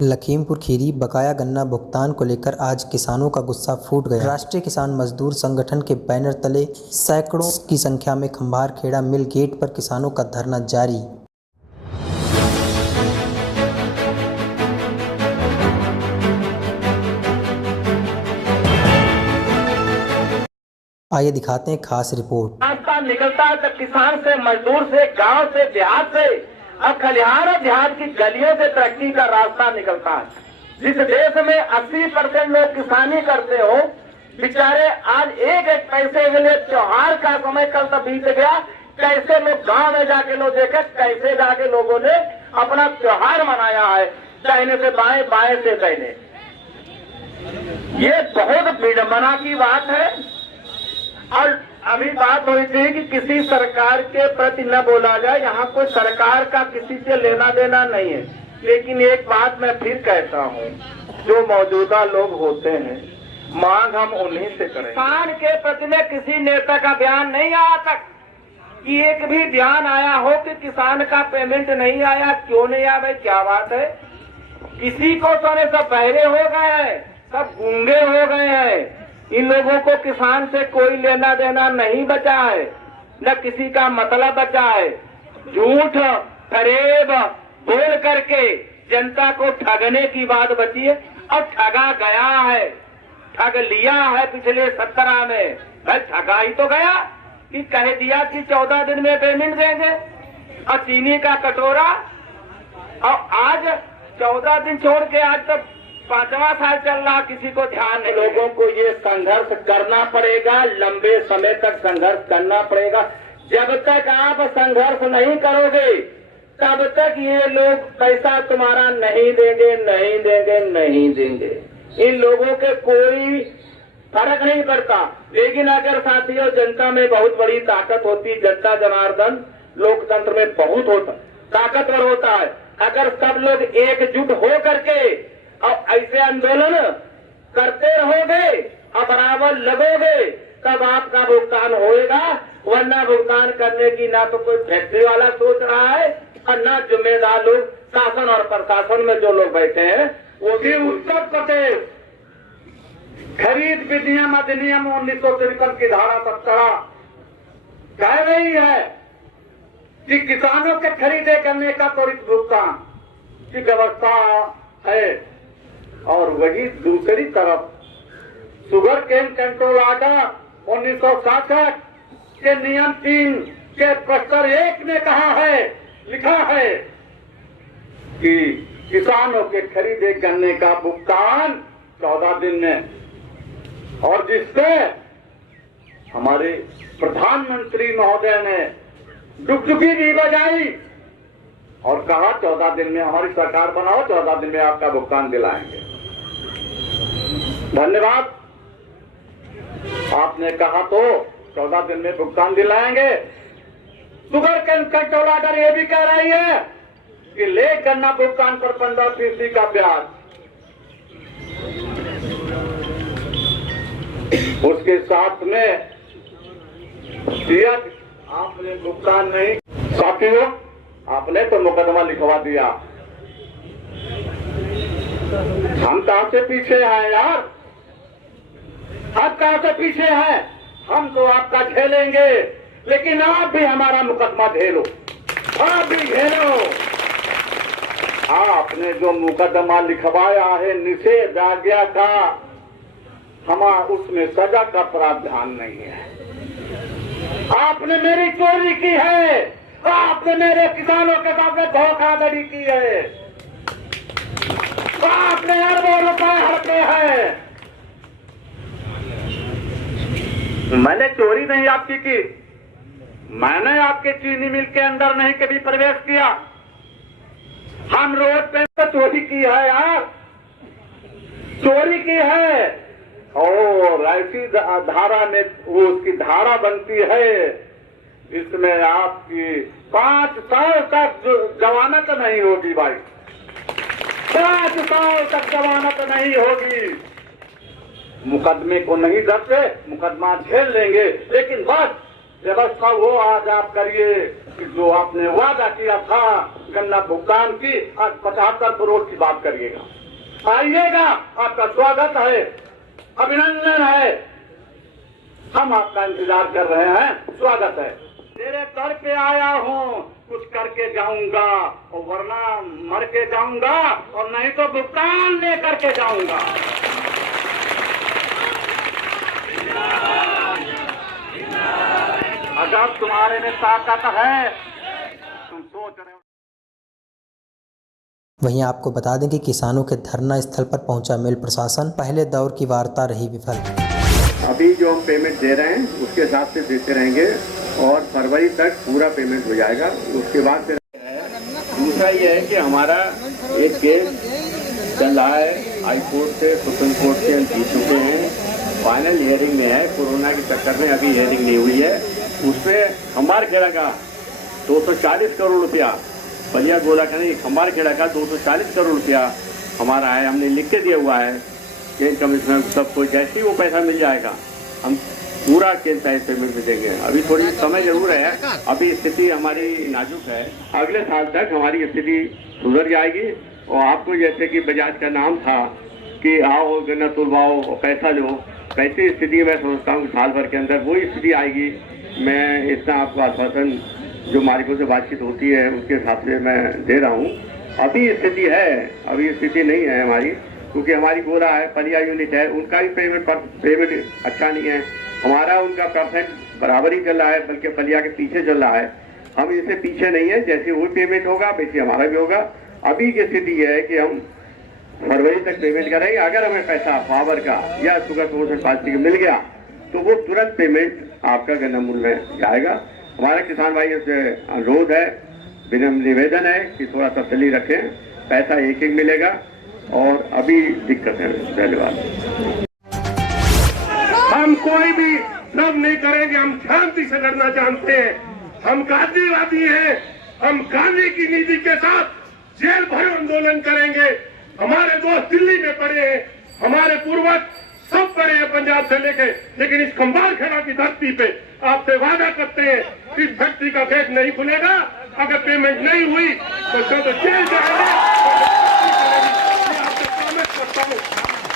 लखीमपुर खीरी बकाया गन्ना भुगतान को लेकर आज किसानों का गुस्सा फूट गया। राष्ट्रीय किसान मजदूर संगठन के बैनर तले सैकड़ों की संख्या में खंभार खेड़ा मिल गेट पर किसानों का धरना जारी। आइए दिखाते हैं खास रिपोर्ट। रास्ता निकलता है तो किसान से, मजदूर से, गांव से, देहात से, अब खलिहान और देहात की गलियों से तरक्की का रास्ता निकलता है। जिस देश में 80% लोग किसानी करते हो, बेचारे आज एक एक पैसे के लिए त्योहार का समय कल तक बीत गया। कैसे लोग गांव में जाके लोग देखे, कैसे जाके लोगों ने अपना त्योहार मनाया है, दाहिने से बाएं, बाएं से दाहिने। ये बहुत विडंबना की बात है। और अभी बात हुई थी कि किसी सरकार के प्रति न बोला जाए, यहाँ कोई सरकार का किसी से लेना देना नहीं है। लेकिन एक बात मैं फिर कहता हूँ, जो मौजूदा लोग होते हैं, मांग हम उन्हीं से करें। किसान के प्रति में किसी नेता का बयान नहीं आया तक कि एक भी बयान आया हो कि किसान का पेमेंट नहीं आया, क्यों नहीं आया, भाई क्या बात है। किसी को तो सब बहरे हो गए हैं, सब गूंगे हो गए हैं। इन लोगों को किसान से कोई लेना देना नहीं बचा है, न किसी का मतलब बचा है। झूठ फरेब बोल करके जनता को ठगने की बात बची है, और ठगा गया है, ठग लिया है पिछले 17 में। भाई ठगा ही तो गया कि कह दिया कि 14 दिन में पेमेंट देंगे, और चीनी का कटोरा, और आज 14 दिन छोड़ के आज तक 5वां साल चल रहा, किसी को ध्यान नहीं। लोगों को ये संघर्ष करना पड़ेगा, लंबे समय तक संघर्ष करना पड़ेगा। जब तक आप संघर्ष नहीं करोगे, तब तक ये लोग पैसा तुम्हारा नहीं देंगे, नहीं देंगे, नहीं देंगे। इन लोगों के कोई फर्क नहीं पड़ता। लेकिन अगर साथियों जनता में बहुत बड़ी ताकत होती, जनता जनार्दन लोकतंत्र में बहुत ताकतवर होता है। अगर सब लोग एकजुट हो करके और ऐसे आंदोलन करते रहोगे और बराबर लगोगे, तब आपका भुगतान होएगा। वरना भुगतान करने की ना तो कोई फैक्ट्री वाला सोच रहा है, और ना जिम्मेदार लोग शासन और प्रशासन में जो लोग बैठे हैं वो भी। उत्तर प्रदेश खरीद विधिनियम अधिनियम 1953 की धारा 17 कह रही है कि किसानों के खरीदे करने का त्वरित भुगतान की व्यवस्था है। और वही दूसरी तरफ शुगर केन कंट्रोल ऑर्डर 1966 के नियम 3 के प्रस्तर 1 ने कहा है, लिखा है कि किसानों के खरीदे गन्ने का भुगतान 14 दिन में, और जिससे हमारे प्रधानमंत्री महोदय ने डुगडुगी भी बजाई और कहा 14 दिन में हमारी सरकार बनाओ, 14 दिन में आपका भुगतान दिलाएंगे। धन्यवाद, आपने कहा तो 14 दिन में भुगतान दिलाएंगे। शुगर केन कंट्रोल ऑर्डर ये भी कह रही है कि ले गन्ना भुगतान पर 15% का ब्याज। उसके साथ में दिया आपने भुगतान नहीं। साथियों, आपने तो मुकदमा लिखवा दिया। हम कहां से पीछे हैं यार, आप कहां से पीछे हैं। हम तो आपका झेलेंगे, लेकिन आप भी हमारा मुकदमा झेलो, आप भी झेलो। आपने जो मुकदमा लिखवाया है निषेधाज्ञा का, हमारा उसमें सजा का प्रावधान नहीं है। आपने मेरी चोरी की है, आपने मेरे किसानों के साथ धोखाधड़ी की है, आपने अरबों रुपए हड़पे हैं। मैंने चोरी नहीं आपकी की, मैंने आपके चीनी मिल के अंदर नहीं कभी प्रवेश किया। हम रोड पे तो चोरी की है यार, चोरी की है। और ऐसी धारा में वो उसकी धारा बनती है, इसमें आपकी 5 साल तक जमानत नहीं होगी भाई, 5 साल तक जमानत नहीं होगी। मुकदमे को नहीं डरते, मुकदमा झेल लेंगे, लेकिन बस व्यवस्था वो आज आप करिए कि जो आपने वादा किया था गन्ना भुगतान की आज 75 करोड़ की बात करिएगा। आइएगा, आपका स्वागत है, अभिनंदन है, हम आपका इंतजार कर रहे हैं, स्वागत है। तेरे दर पे आया हूँ, कुछ करके जाऊंगा, और वरना मर के जाऊंगा, और नहीं तो भुगतान ले करके जाऊंगा। अगर तुम्हारे में ताकत है, तुम सोच रहे हो। वहीं आपको बता दें कि किसानों के धरना स्थल पर पहुंचा मिल प्रशासन। पहले दौर की वार्ता रही विफल। अभी जो हम पेमेंट दे रहे हैं उसके हिसाब से देते रहेंगे और फरवरी तक पूरा पेमेंट हो जाएगा। उसके बाद फिर दूसरा ये है कि हमारा एक केस चल रहा है, हाई कोर्ट से सुप्रीम कोर्ट से हम जीत चुके हैं, फाइनल हियरिंग में है। कोरोना के चक्कर में अभी हियरिंग नहीं हुई है। उसमें खम्बारखेड़ा का 240 करोड़ रुपया, बलिया गोला का नहीं, खम्बारखेड़ा का 240 करोड़ रुपया हमारा है। हमने लिख के दिया हुआ है चेंज कमिश्नर सबको, जैसे ही वो पैसा मिल जाएगा हम पूरा चेंज साइज पेमेंट में देंगे। अभी थोड़ी समय जरूर है, अभी स्थिति हमारी नाजुक है। अगले साल तक हमारी स्थिति सुधर जाएगी और आपको जैसे कि बजाज का नाम था कि आओ गन्ना तुलवाओ और पैसा लो, वैसी स्थिति मैं समझता हूँ साल भर के अंदर वही स्थिति आएगी। मैं इतना आपको आश्वासन जो मालिकों से बातचीत होती है उसके हिसाब से मैं दे रहा हूँ। अभी स्थिति है, अभी स्थिति नहीं है हमारी, क्योंकि हमारी गोला है, पलिया यूनिट है, उनका भी पेमेंट अच्छा नहीं है। हमारा उनका परसेंट बराबर ही चल रहा है, बल्कि पलिया के पीछे चल रहा है। हम इससे पीछे नहीं है, जैसे वो पेमेंट होगा वैसे हमारा भी होगा। अभी की स्थिति यह है कि हम फरवरी तक पेमेंट करेंगे। अगर हमें पैसा पावर का या शुगर प्रोसेस पार्टी का मिल गया तो वो तुरंत पेमेंट आपका गन्ना मूल्य में जाएगा। हमारे किसान भाइयों से अनुरोध है, विनम्र निवेदन है कि थोड़ा तसल्ली रखें, पैसा एक एक मिलेगा और अभी दिक्कत है। धन्यवाद। हम कोई भी सब नहीं करेंगे, हम शांति से लड़ना जानते हैं, हम गांधीवादी हैं, हम गांधी की नीति के साथ जेल भर आंदोलन करेंगे। हमारे दोस्त दिल्ली में पड़े हैं, हमारे पूर्वज सब पड़े हैं पंजाब से लेके, लेकिन इस खम्बारखेड़ा की धरती पे आपसे वादा करते हैं कि इस फैक्ट्री का गेट नहीं खुलेगा। अगर पेमेंट नहीं हुई तो सब जेल जाएंगे। आपसे प्रॉमिस करता हूँ।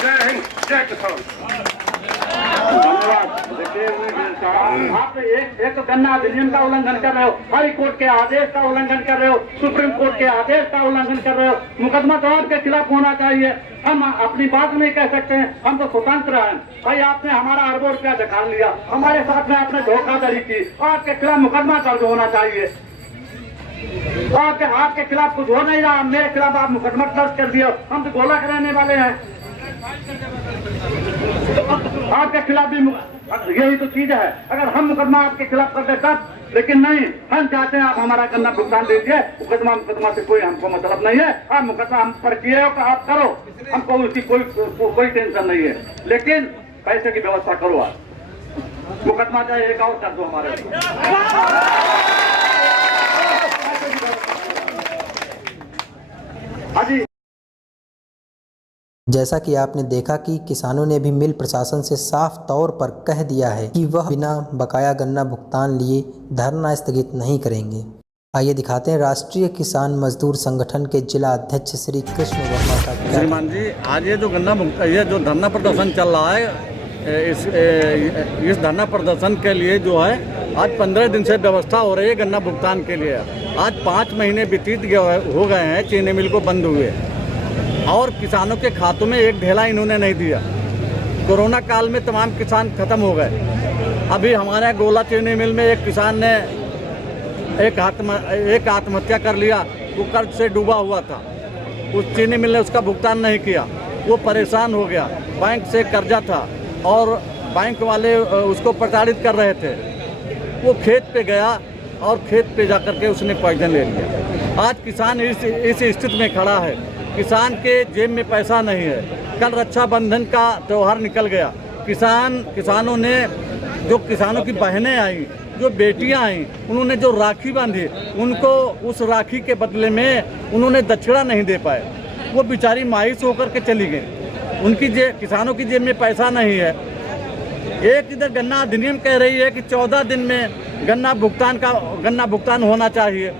जय हिंद, जय किसान। आप एक तो गन्ना अधिनियम का उल्लंघन कर रहे हो, हाई कोर्ट के आदेश का उल्लंघन कर रहे हो, सुप्रीम कोर्ट के आदेश का उल्लंघन कर रहे हो। मुकदमा तो आपके खिलाफ होना चाहिए। हम अपनी बात नहीं कह सकते हैं, हम तो स्वतंत्र हैं। भाई आपने हमारा अरबों रुपया दिखा लिया, हमारे साथ में आपने धोखाधड़ी की, आपके खिलाफ मुकदमा दर्ज होना चाहिए। आपके खिलाफ कुछ हो नहीं रहा, मेरे खिलाफ आप मुकदमा दर्ज कर दिया। हम तो गोला कराने वाले हैं, आपके खिलाफ भी यही तो चीज है। अगर हम मुकदमा आपके खिलाफ कर दे तब, लेकिन नहीं, हम चाहते हैं आप हमारा गन्ना भुगतान दीजिए। मुकदमा से कोई हमको मतलब नहीं है। आप मुकदमा हम पर किए हो, आप करो, हमको उसकी कोई टेंशन नहीं है, लेकिन पैसे की व्यवस्था करो। आप मुकदमा चाहे एक और कर दो हमारे। हाजी, जैसा कि आपने देखा कि किसानों ने भी मिल प्रशासन से साफ तौर पर कह दिया है कि वह बिना बकाया गन्ना भुगतान लिए धरना स्थगित नहीं करेंगे। आइए दिखाते हैं राष्ट्रीय किसान मजदूर संगठन के जिला अध्यक्ष श्री कृष्ण वर्मा का क्या। श्रीमान जी, आज ये जो धरना प्रदर्शन चल रहा है, इस धरना प्रदर्शन के लिए जो है आज 15 दिन से व्यवस्था हो रही है गन्ना भुगतान के लिए। आज 5 महीने व्यतीत हो गए हैं चीनी मिल को बंद हुए, और किसानों के खातों में एक ढेला इन्होंने नहीं दिया। कोरोना काल में तमाम किसान खत्म हो गए। अभी हमारे गोला चीनी मिल में एक किसान ने एक आत्महत्या कर लिया। वो कर्ज से डूबा हुआ था, उस चीनी मिल ने उसका भुगतान नहीं किया, वो परेशान हो गया। बैंक से कर्जा था और बैंक वाले उसको प्रताड़ित कर रहे थे। वो खेत पे गया और खेत पे जा कर के उसने पॉइजन ले लिया। आज किसान इस स्थिति में खड़ा है। किसान के जेब में पैसा नहीं है। कल रक्षाबंधन का त्यौहार निकल गया। किसानों ने, जो किसानों की बहनें आई, जो बेटियां आई, उन्होंने जो राखी बांधी, उनको उस राखी के बदले में उन्होंने दक्षिणा नहीं दे पाए। वो बेचारी मायूस होकर के चली गई। उनकी किसानों की जेब में पैसा नहीं है। एक इधर गन्ना अधिनियम कह रही है कि 14 दिन में गन्ना भुगतान होना चाहिए।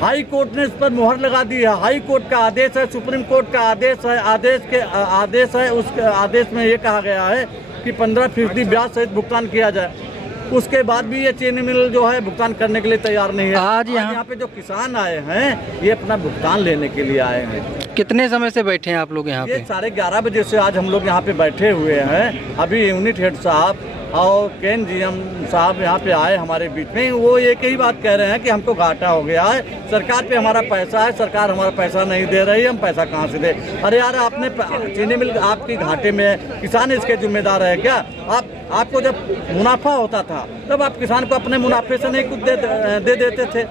हाई कोर्ट ने इस पर मुहर लगा दी है। हाई कोर्ट का आदेश है, सुप्रीम कोर्ट का आदेश है, आदेश है। उस आदेश में ये कहा गया है कि 15% ब्याज सहित भुगतान किया जाए। उसके बाद भी ये चीनी मिल जो है भुगतान करने के लिए तैयार नहीं है। आज यहाँ पे जो किसान आए हैं ये अपना भुगतान लेने के लिए आए हैं। कितने समय से बैठे हैं आप लोग यहाँ ये पे? 11:30 बजे से आज हम लोग यहाँ पे बैठे हुए हैं। अभी यूनिट हेड साहब और केन जीएम साहब यहाँ पे आए हमारे बीच में। वो एक ही बात कह रहे हैं कि हमको घाटा हो गया है, सरकार पे हमारा पैसा है, सरकार हमारा पैसा नहीं दे रही है, हम पैसा कहाँ से दे। अरे यार, आपने चीनी मिल आपकी घाटे में है, किसान इसके जिम्मेदार है क्या? आपको जब मुनाफा होता था तब आप किसान को अपने मुनाफे से नहीं कुछ दे देते थे।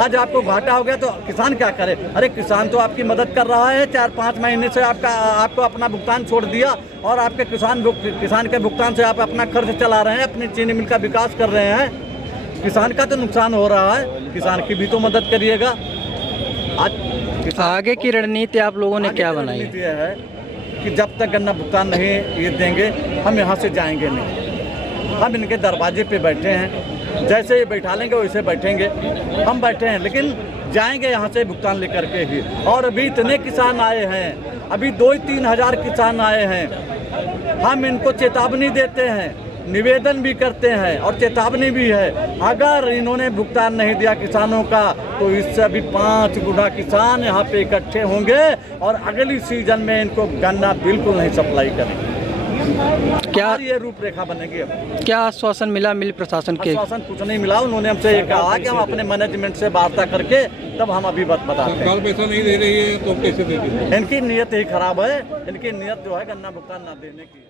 आज आपको घाटा हो गया तो किसान क्या करे? अरे किसान तो आपकी मदद कर रहा है, 4-5 महीने से आपको अपना भुगतान छोड़ दिया और आपके किसान के भुगतान से आप अपना खर्च चला रहे हैं, अपनी चीनी मिल का विकास कर रहे हैं। किसान का तो नुकसान हो रहा है, किसान की भी तो मदद करिएगा। आज आगे की रणनीति आप लोगों ने क्या बनाई? रणनीति है कि जब तक गन्ना भुगतान नहीं ये देंगे हम यहाँ से जाएंगे नहीं। हम इनके दरवाजे पे बैठे हैं, जैसे ये बैठा लेंगे वैसे बैठेंगे। हम बैठे हैं लेकिन जाएंगे यहाँ से भुगतान लेकर के ही। और अभी इतने किसान आए हैं, अभी 2-3 हज़ार किसान आए हैं। हम इनको चेतावनी देते हैं, निवेदन भी करते हैं और चेतावनी भी है, अगर इन्होंने भुगतान नहीं दिया किसानों का तो इससे अभी 5 गुना किसान यहाँ पे इकट्ठे होंगे और अगली सीजन में इनको गन्ना बिल्कुल नहीं सप्लाई करेंगे। क्या ये रूपरेखा बनेगी? क्या आश्वासन मिला मिल प्रशासन के? आश्वासन कुछ नहीं मिला। उन्होंने हमसे ये कहा कि हम अपने मैनेजमेंट से वार्ता करके तब हम अभी बताते हैं। सरकार पैसा नहीं दे रही है तो कैसे देगी? इनकी नीयत ही खराब है, इनकी नीयत जो है गन्ना भुगतान न देने की।